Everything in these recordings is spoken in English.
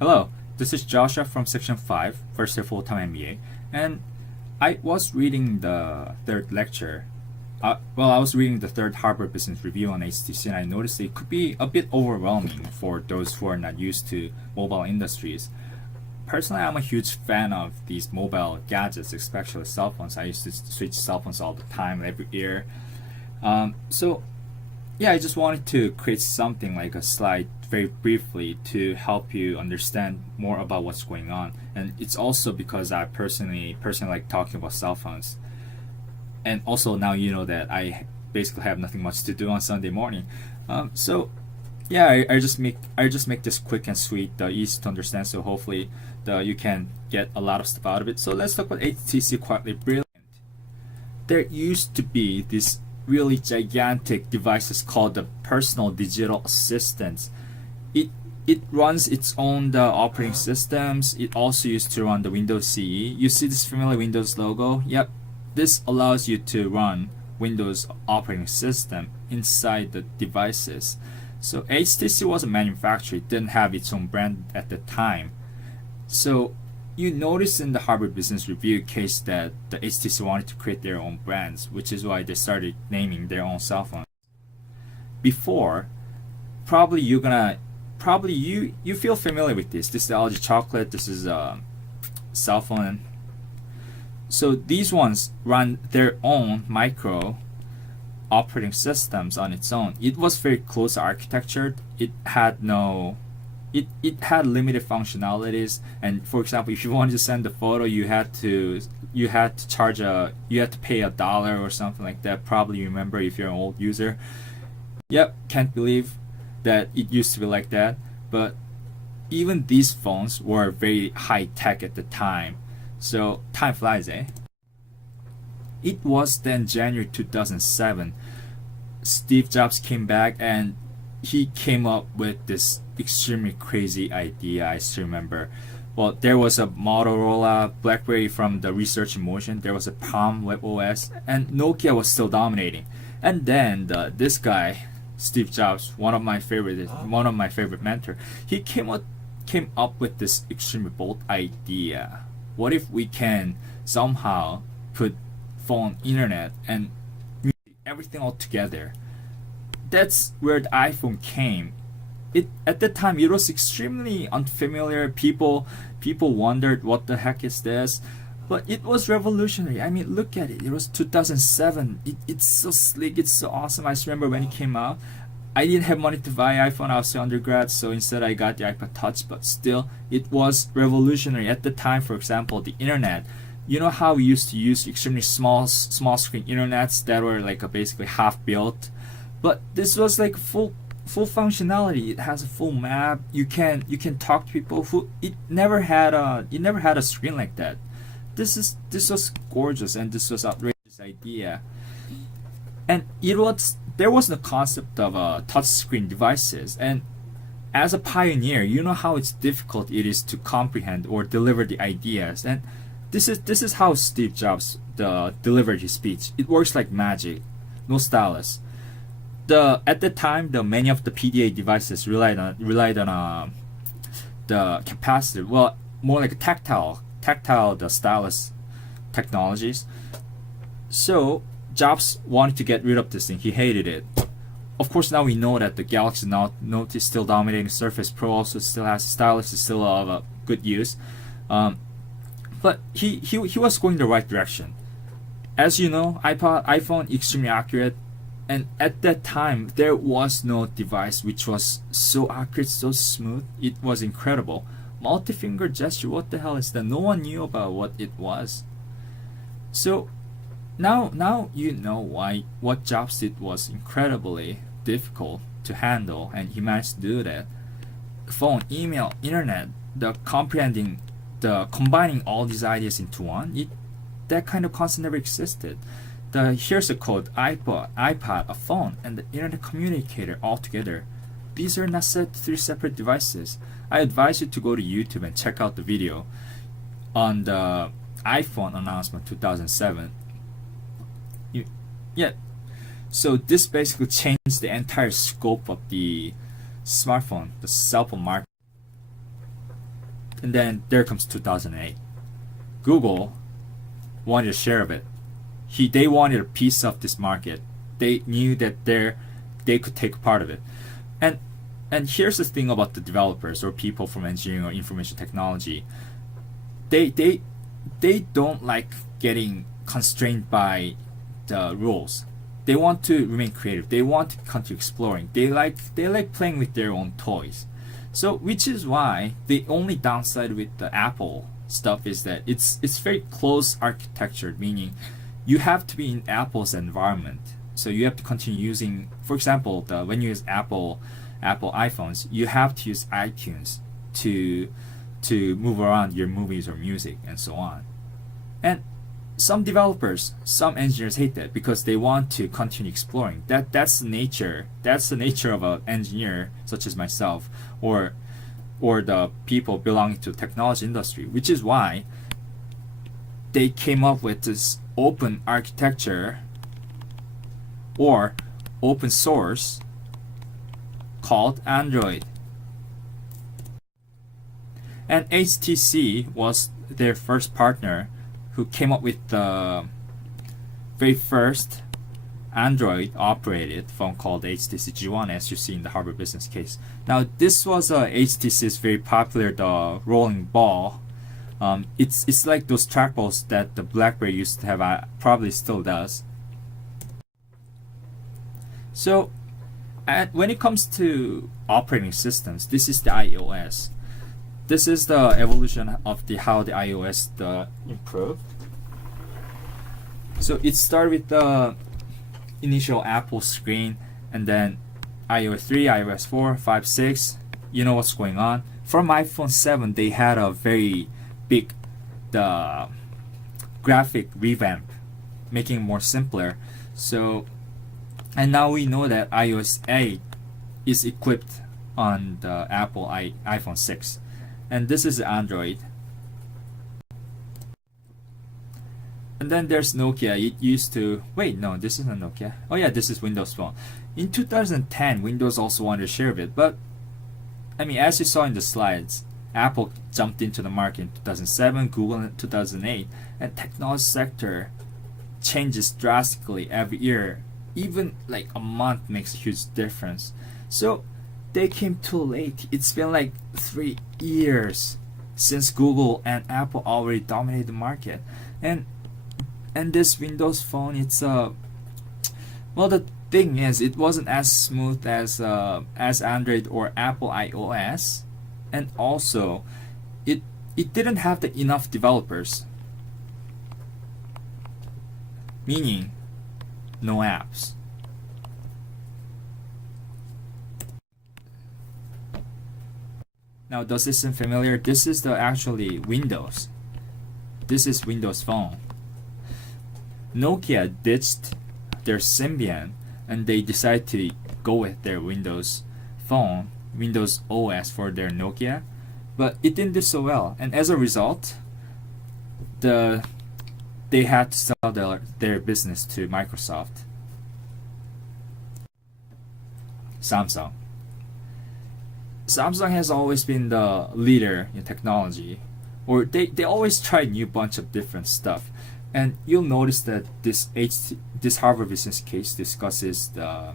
Hello, this is Joshua from Section 5, first year full-time MBA, and I was reading the third lecture. I was reading the third Harvard Business Review on HTC, and I noticed it could be a bit overwhelming for those who are not used to mobile industries. Personally, I'm a huge fan of these mobile gadgets, especially cell phones. I used to switch cell phones all the time, every year. So yeah, I just wanted to create something like a slide very briefly to help you understand more about what's going on. And it's also because I personally like talking about cell phones. And also now you know that I basically have nothing much to do on Sunday morning. So yeah, I just make this quick and sweet, easy to understand. So hopefully you can get a lot of stuff out of it. So let's talk about HTC Quietly Brilliant. There used to be this really gigantic devices called the personal digital assistants. It runs its own the operating systems. It also used to run the Windows CE. You see this familiar Windows logo? Yep. This allows you to run Windows operating system inside the devices. So HTC was a manufacturer. It didn't have its own brand at the time. So you notice in the Harvard Business Review case that the HTC wanted to create their own brands, which is why they started naming their own cell phones. Before, probably you feel familiar with this. This is LG chocolate. This is a cell phone. So these ones run their own micro operating systems on its own. It was very close architectured. It had limited functionalities, and for example, if you wanted to send a photo, you had to pay $1 or something like that. Probably you remember if you're an old user. Yep, can't believe that it used to be like that. But even these phones were very high tech at the time. So time flies, eh? It was then January 2007. Steve Jobs came back and he came up with this extremely crazy idea. I still remember. Well, there was a Motorola, BlackBerry from the Research in Motion. There was a Palm WebOS, and Nokia was still dominating. And then this guy, Steve Jobs, one of my favorite mentor, he came up with this extremely bold idea. What if we can somehow put phone, internet, and music, everything all together? That's where the iPhone came. At the time it was extremely unfamiliar. People wondered what the heck is this, but it was revolutionary. I mean, look at it. It was 2007. It's so sleek. It's so awesome. I just remember when it came out. I didn't have money to buy iPhone. I was still undergrad, so instead I got the iPod Touch. But still, it was revolutionary at the time. For example, the internet. You know how we used to use extremely small screen internets that were like basically half built, but this was like full functionality. It has a full map. You can talk to people who it never had a screen like that. This was gorgeous, and this was outrageous idea. And there was no concept of touchscreen devices. And as a pioneer, you know how it's difficult it is to comprehend or deliver the ideas. And this is how Steve Jobs delivered his speech. It works like magic. No stylus. At the time, many of the PDA devices relied on the capacitor. Well, more like a tactile the stylus technologies. So Jobs wanted to get rid of this thing. He hated it. Of course, now we know that the Galaxy Note is still dominating. Surface Pro also still has stylus, is still of good use. But he was going the right direction. As you know, iPhone extremely accurate. And at that time, there was no device which was so accurate, so smooth. It was incredible. Multi-finger gesture, what the hell is that? No one knew about what it was. So now you know why what Jobs did was incredibly difficult to handle, and he managed to do that. Phone, email, internet, combining all these ideas into one. That kind of concept never existed. Here's a code: iPod, a phone, and the internet communicator all together. These are not three separate devices. I advise you to go to YouTube and check out the video on the iPhone announcement 2007. So this basically changed the entire scope of the smartphone, the cell phone market. And then there comes 2008. Google wanted a share of it. They wanted a piece of this market. They knew that they could take part of it. And here's the thing about the developers or people from engineering or information technology. They don't like getting constrained by the rules. They want to remain creative. They want to continue exploring. They like playing with their own toys. So which is why the only downside with the Apple stuff is that it's very close architecture, meaning you have to be in Apple's environment. So you have to continue using, for example, when you use Apple iPhones, you have to use iTunes to move around your movies or music and so on. And some developers, some engineers hate that because they want to continue exploring. That's the nature. That's the nature of an engineer such as myself, or the people belonging to the technology industry, which is why they came up with this open architecture or open source called Android. And HTC was their first partner who came up with the very first Android operated phone called HTC G1, as you see in the Harvard Business Case. Now this was HTC's very popular the rolling ball. It's like those trackballs that the BlackBerry used to have, probably still does. So when it comes to operating systems, this is the iOS. This is the evolution of how the iOS improved. So it started with the initial Apple screen, and then iOS 3, iOS 4, 5, 6. You know what's going on. From iPhone 7, they had a very big graphic revamp, making it more simpler. So, and now we know that iOS 8 is equipped on the Apple iPhone 6. And this is Android. And then there's Nokia. It used to... Wait, no, this isn't Nokia. Oh yeah, this is Windows Phone. In 2010, Windows also wanted to share a bit. But, I mean, as you saw in the slides, Apple jumped into the market in 2007, Google in 2008. And technology sector changes drastically every year. Even like a month makes a huge difference. So, they came too late. It's been like 3 years since Google and Apple already dominated the market. And this Windows Phone, it's well, the thing is, it wasn't as smooth as Android or Apple iOS, and also it didn't have enough developers, meaning no apps. Now, does this seem familiar? This is actually Windows. This is Windows Phone. Nokia ditched their Symbian and they decided to go with their Windows Phone, Windows OS for their Nokia, but it didn't do so well. And as a result, they had to sell their business to Microsoft. Samsung. Samsung has always been the leader in technology, or they always try a new bunch of different stuff. And you'll notice that this Harvard Business Case discusses the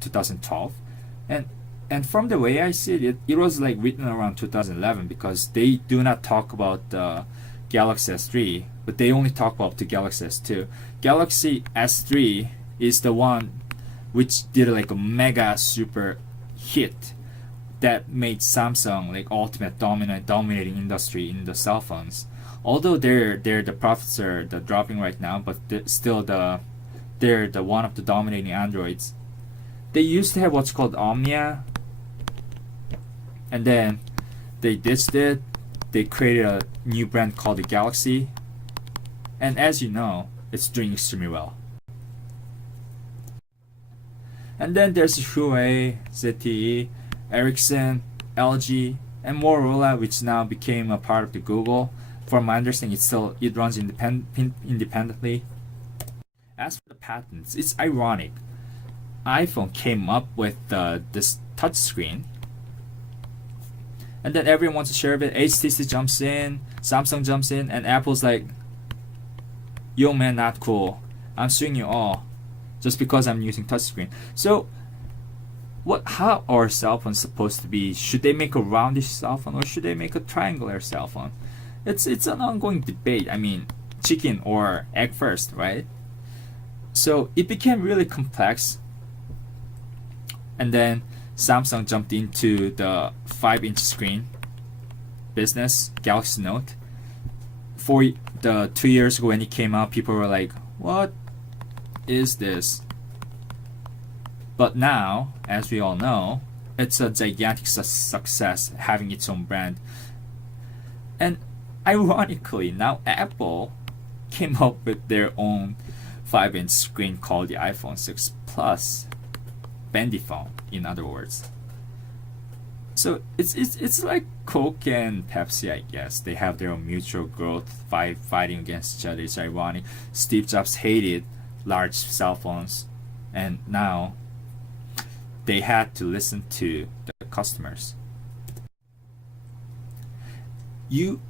2012, and from the way I see it, it was like written around 2011 because they do not talk about the Galaxy S3, but they only talk about the Galaxy S2. Galaxy S3 is the one which did like a mega super hit that made Samsung like ultimate dominating industry in the cell phones. Although the profits are dropping right now, but still they're the one of the dominating Androids. They used to have what's called Omnia, and then they ditched it. They created a new brand called the Galaxy, and as you know, it's doing extremely well. And then there's Huawei, ZTE, Ericsson, LG, and Motorola, which now became a part of the Google. From my understanding, it runs independently. As for the patents, it's ironic. iPhone came up with this touchscreen, And then everyone wants to share it. HTC jumps in, Samsung jumps in, and Apple's like, yo man, not cool. I'm suing you all just because I'm using touchscreen. So how are cell phones supposed to be? Should they make a roundish cell phone or should they make a triangular cell phone? It's an ongoing debate. I mean, chicken or egg first, right? So it became really complex. And then Samsung jumped into the 5-inch screen business, Galaxy Note. For the 2 years ago when it came out, people were like, what is this? But now, as we all know, it's a gigantic success, having its own brand. And ironically, now Apple came up with their own 5-inch screen called the iPhone 6 Plus. Bendy phone, in other words. So it's like Coke and Pepsi, I guess. They have their own mutual growth, fighting against each other. It's ironic. Steve Jobs hated large cell phones, and now they had to listen to the customers. In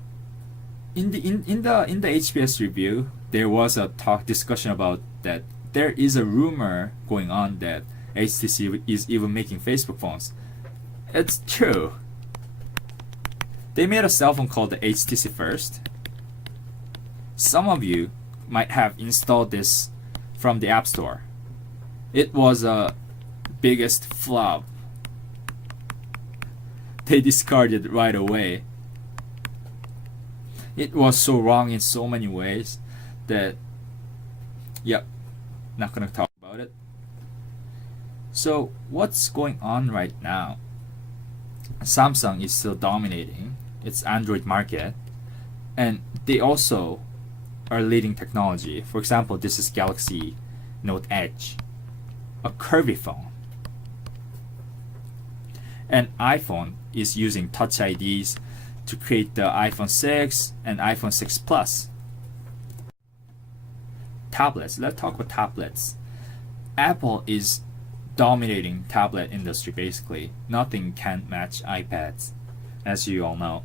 the HBS review, there was a discussion about that. There is a rumor going on that HTC is even making Facebook phones. It's true. They made a cell phone called the HTC First. Some of you might have installed this from the App Store. It was a biggest flop. They discarded it right away. It was so wrong in so many ways that, yep, not gonna talk about it. So what's going on right now? Samsung is still dominating its Android market, and they also are leading technology. For example, this is Galaxy Note Edge, a curvy phone. And iPhone is using Touch IDs to create the iPhone 6 and iPhone 6 Plus. Tablets. Let's talk about tablets. Apple is dominating tablet industry basically. Nothing can match iPads, as you all know.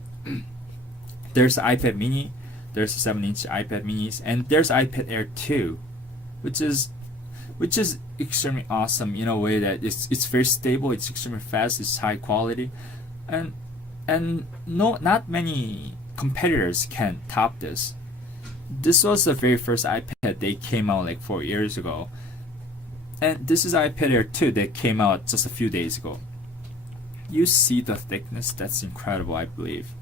There's iPad mini, there's 7-inch iPad minis, and there's iPad Air 2, which is extremely awesome in a way that it's very stable, it's extremely fast, it's high quality, and not many competitors can top this. This was the very first iPad they came out like 4 years ago. And this is iPad Air 2 that came out just a few days ago. You see the thickness? That's incredible, I believe.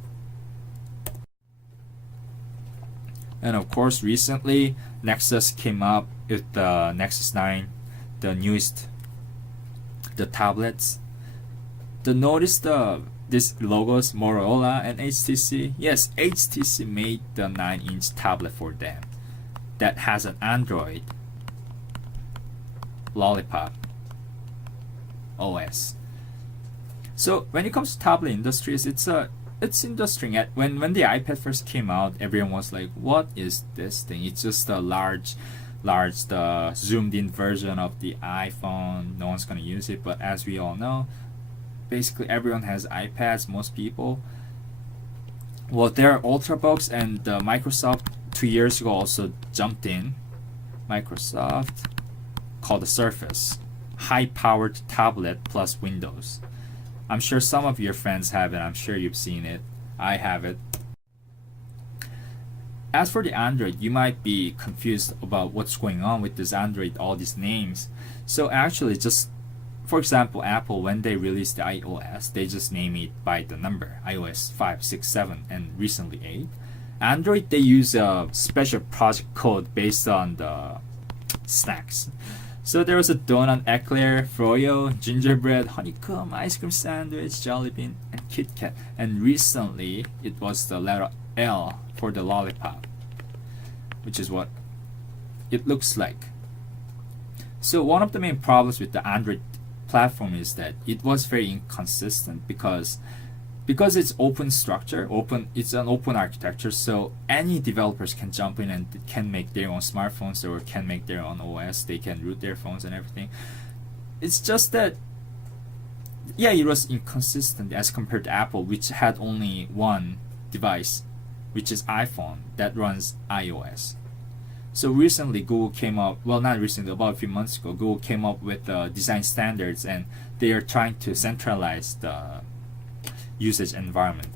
And of course, recently, Nexus came up with the Nexus 9, the newest, the tablets. Notice these logos, Motorola and HTC. Yes, HTC made the 9-inch tablet for them that has an Android Lollipop OS. So when it comes to tablet industries, it's interesting. When the iPad first came out, everyone was like, "What is this thing? It's just a large, the zoomed-in version of the iPhone. No one's gonna use it." But as we all know, basically everyone has iPads. Most people. Well, there are Ultrabooks, and Microsoft 2 years ago also jumped in. Microsoft called the Surface, high-powered tablet plus Windows. I'm sure some of your friends have it. I'm sure you've seen it. I have it. As for the Android, you might be confused about what's going on with this Android, all these names. So actually, just for example, Apple, when they released the iOS, they just name it by the number, iOS 5, 6, 7, and recently 8. Android, they use a special project code based on the snacks. So there was a donut, eclair, froyo, gingerbread, honeycomb, ice cream sandwich, Jolly Bean, and Kit Kat. And recently, it was the letter L for the lollipop, which is what it looks like. So one of the main problems with the Android platform is that it was very inconsistent because it's open structure, it's an open architecture, so any developers can jump in and can make their own smartphones or can make their own OS, they can root their phones and everything. It's just that yeah, it was inconsistent as compared to Apple, which had only one device, which is iPhone, that runs iOS. So recently, Google came up, well, not recently, about a few months ago, Google came up with design standards, and they are trying to centralize the usage environment.